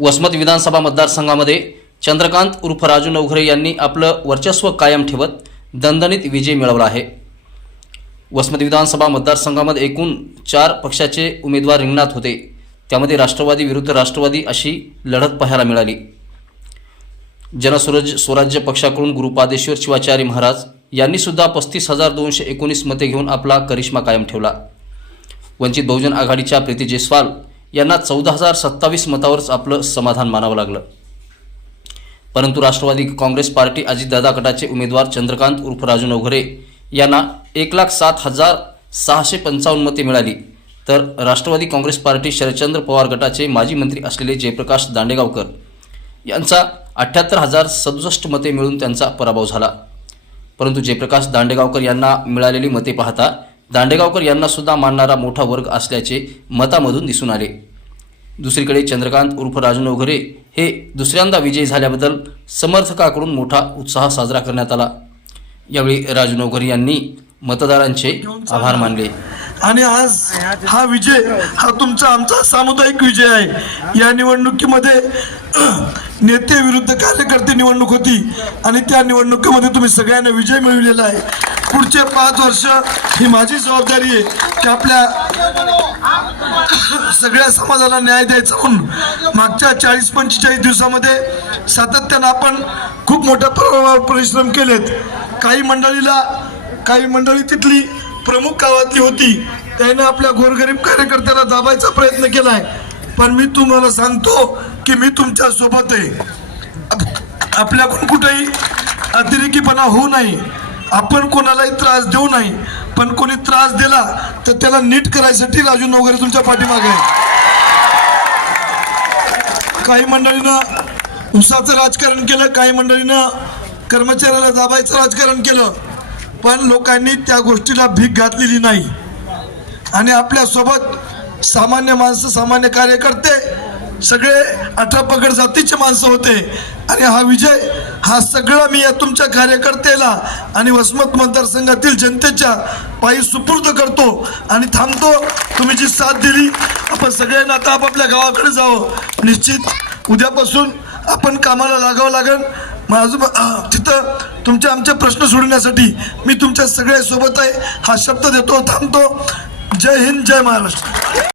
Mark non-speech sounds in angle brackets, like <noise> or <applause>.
वसमत विधानसभा मतदारसंघामध्ये चंद्रकांत उर्फ राजू नवघरे यांनी आपलं वर्चस्व कायम ठेवत दणदणीत विजय मिळवला आहे. वसमत विधानसभा मतदारसंघामध्ये एकूण चार पक्षाचे उमेदवार रिंगणात होते. त्यामध्ये राष्ट्रवादी विरुद्ध राष्ट्रवादी अशी लढत पाहायला मिळाली. जनस्वराज्य स्वराज्य पक्षाकडून गुरुपादेश्वर शिवाचार्य महाराज यांनी सुद्धा पस्तीस हजार दोनशे एकोणीस मते घेऊन आपला करिश्मा कायम ठेवला. वंचित बहुजन आघाडीच्या प्रीती जयस्वाल यांना चौदा हजार सत्तावीस मतावरच आपलं समाधान मानावं लागलं. परंतु राष्ट्रवादी काँग्रेस पार्टी अजितदादा गटाचे उमेदवार चंद्रकांत उर्फ राजू नवघरे यांना एक लाख सात हजार सहाशे पंचावन्न मते मिळाली. तर राष्ट्रवादी काँग्रेस पार्टी शरदचंद्र पवार गटाचे माजी मंत्री असलेले जयप्रकाश दांडेगावकर यांचा अठ्ठ्याहत्तर हजार सदुसष्ट मते मिळून त्यांचा पराभव झाला. परंतु जयप्रकाश दांडेगावकर यांना मिळालेली मते पाहता दांडेगावकर यांनासुद्धा मानणारा मोठा वर्ग असल्याचे मतामधून दिसून आले. दुसरीकडे चंद्रकांत उर्फ राजन ओघरे हे दुसऱ्यांदा विजयी झाल्याबद्दल समर्थकाकडून मोठा उत्साह साजरा करण्यात आला. यावेळी राजन ओघरे यांनी मतदारांचे आभार मानले. आणि आज हा विजय हा तुमचा आमचा सामुदायिक विजय आहे. या निवडणुकीमध्ये <clears throat> नेते विरुद्ध कार्यकर्ते निवडणूक होती आणि त्या निवडणुकीमध्ये तुम्ही सगळ्यांना विजय मिळवलेला आहे. पुढचे पाच वर्ष ही माझी जबाबदारी आहे की आपल्या सगळ्या समाजाला न्याय द्यायचा म्हणून मागच्या चाळीस पंचेचाळीस दिवसामध्ये सातत्यानं आपण खूप मोठ्या प्रमाणावर परिश्रम केलेत. काही मंडळीला काही मंडळी तिथली प्रमुख गावातली होती. त्याने आपल्या गोरगरीब कार्यकर्त्याला दाबायचा प्रयत्न केलाय. पण मी तुम्हाला सांगतो की मी तुमच्यासोबत आहे. आपल्याकडून कुठेही अतिरेकीपणा होऊ नये. आपण कोणालाही त्रास देऊ नाही पण कोणी त्रास दिला तर त्याला नीट करायसाठी राजू नवघरे तुमच्या पाठीमागे आहे काही मंडळीनं उसाचं राजकारण केलं काही मंडळीनं कर्मचाऱ्याला दाबायचं राजकारण केलं पण लोकांनी त्या गोष्टीला भीक घातलेली नाही. आणि आपल्यासोबत सामान्य माणसं सामान्य कार्यकर्ते सगळे अठरा पगड जातीचे माणसं होते. आणि हा विजय हा सगळा मी या तुमच्या कार्यकर्त्याला आणि वसमत मतदारसंघातील जनतेच्या पायी सुपूर्द करतो आणि थांबतो. तुम्ही जी साथ दिली आपण सगळ्यांना आता आपापल्या गावाकडे जावं. निश्चित उद्यापासून आपण कामाला लागावं लागेल. माझं तिथं तुमचे आमचे प्रश्न सोडवण्यासाठी मी तुमच्या सगळ्या सोबत आहे. हा शब्द देतो थांबतो. जय हिंद जय महाराष्ट्र.